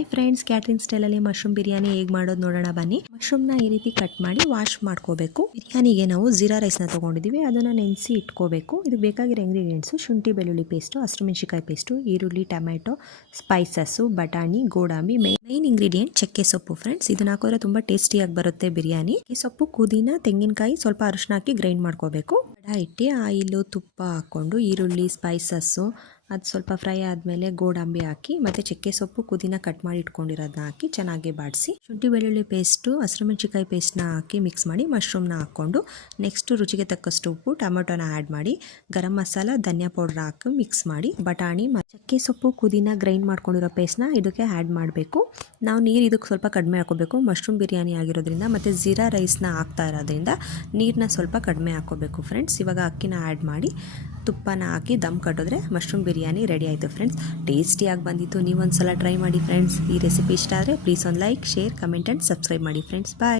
Hi friends, ಕ್ಯಾಟ್ರಿನ್ ಸ್ಟೈಲಲ್ಲಿ mushroom biryani ಹೇಗೆ ಮಾಡೋದು ನೋಡೋಣ ಬನ್ನಿ. ಮಶ್ರೂಮ್ನ ಈ ರೀತಿ ಕಟ್ ಮಾಡಿ ವಾಶ್ ಮಾಡ್ಕೋಬೇಕು. ಬಿರಿಯಾನಿಗೆ ನಾವು ಜೀರಾ ರೈಸ್ನ ತೊಗೊಂಡಿದ್ದೀವಿ, ಅದನ್ನು ನೆನೆಸಿ ಇಟ್ಕೋಬೇಕು. ಇದು ಬೇಕಾಗಿರೋ ಇಂಗ್ರೀಡಿಯೆಂಟ್ಸು: ಶುಂಠಿ ಬೆಳ್ಳುಳ್ಳಿ ಪೇಸ್ಟು, ಹಸಿಮೆಣಸಿಕಾಯಿ ಪೇಸ್ಟು, ಈರುಳ್ಳಿ, ಟೊಮ್ಯಾಟೊ, ಸ್ಪೈಸಸ್ಸು, ಬಟಾಣಿ, ಗೋಡಂಬಿ. ಮೈನ್ ಇಂಗ್ರೀಡಿಯೆಂಟ್ ಚಕ್ಕೆ ಸೊಪ್ಪು ಫ್ರೆಂಡ್ಸ್. ಇದನ್ನ ಹಾಕೋದ್ರೆ ತುಂಬ ಟೇಸ್ಟಿಯಾಗಿ ಬರುತ್ತೆ ಬಿರಿಯಾನಿ. ಈ ಸೊಪ್ಪು, ಪುದೀನ, ತೆಂಗಿನಕಾಯಿ, ಸ್ವಲ್ಪ ಅರಿಶಿನ ಹಾಕಿ ಗ್ರೈಂಡ್ ಮಾಡ್ಕೋಬೇಕು. ಇಟ್ಟು ಆಯಿಲು, ತುಪ್ಪ ಹಾಕ್ಕೊಂಡು ಈರುಳ್ಳಿ, ಸ್ಪೈಸಸ್ಸು ಅದು ಸ್ವಲ್ಪ ಫ್ರೈ ಆದಮೇಲೆ ಗೋಡಂಬಿ ಹಾಕಿ ಮತ್ತು ಚಕ್ಕೆ ಸೊಪ್ಪು, ಪುದೀನ ಕಟ್ ಮಾಡಿ ಇಟ್ಕೊಂಡಿರೋದನ್ನ ಹಾಕಿ ಚೆನ್ನಾಗಿ ಬಾಡಿಸಿ, ಶುಂಠಿ ಬೆಳ್ಳುಳ್ಳಿ ಪೇಸ್ಟು, ಹಸಿಮೆಣಸಿಕಾಯಿ ಪೇಸ್ಟ್ನ ಹಾಕಿ ಮಿಕ್ಸ್ ಮಾಡಿ ಮಶ್ರೂಮ್ನ ಹಾಕ್ಕೊಂಡು ನೆಕ್ಸ್ಟು ರುಚಿಗೆ ತಕ್ಕಷ್ಟು ಉಪ್ಪು, ಟೊಮೆಟೊನ ಆ್ಯಡ್ ಮಾಡಿ, ಗರಂ ಮಸಾಲ, ಧನಿಯಾ ಪೌಡ್ರ್ ಹಾಕಿ ಮಿಕ್ಸ್ ಮಾಡಿ, ಬಟಾಣಿ ಚಕ್ಕೆ ಸೊಪ್ಪು, ಪುದೀನ ಗ್ರೈಂಡ್ ಮಾಡ್ಕೊಂಡಿರೋ ಪೇಸ್ಟ್ನ ಇದಕ್ಕೆ ಆ್ಯಡ್ ಮಾಡಬೇಕು. ನಾವು ನೀರು ಇದಕ್ಕೆ ಸ್ವಲ್ಪ ಕಡಿಮೆ ಹಾಕೋಬೇಕು, ಮಶ್ರೂಮ್ ಬಿರಿಯಾನಿ ಆಗಿರೋದ್ರಿಂದ ಮತ್ತು ಜೀರಾ ರೈಸ್ನ ಹಾಕ್ತಾ ಇರೋದ್ರಿಂದ ನೀರನ್ನ ಸ್ವಲ್ಪ ಕಡಿಮೆ ಹಾಕೋಬೇಕು ಫ್ರೆಂಡ್ಸ್. ಇವಾಗ ಅಕ್ಕಿನ ಆ್ಯಡ್ ಮಾಡಿ ತುಪ್ಪನ ಹಾಕಿ ದಮ್ ಕಟ್ಟಿದ್ರೆ ಮಶ್ರೂಮ್ ಬಿರಿಯಾನಿ ರೆಡಿ ಆಯಿತು ಫ್ರೆಂಡ್ಸ್. ಟೇಸ್ಟಿಯಾಗಿ ಬಂದಿತ್ತು. ನೀವೊಂದು ಸಲ ಟ್ರೈ ಮಾಡಿ ಫ್ರೆಂಡ್ಸ್. ಈ ರೆಸಿಪಿ ಇಷ್ಟ ಆದರೆ ಪ್ಲೀಸ್ ಒಂದು like, share, comment and subscribe ಮಾಡಿ ಫ್ರೆಂಡ್ಸ್. ಬಾಯ್.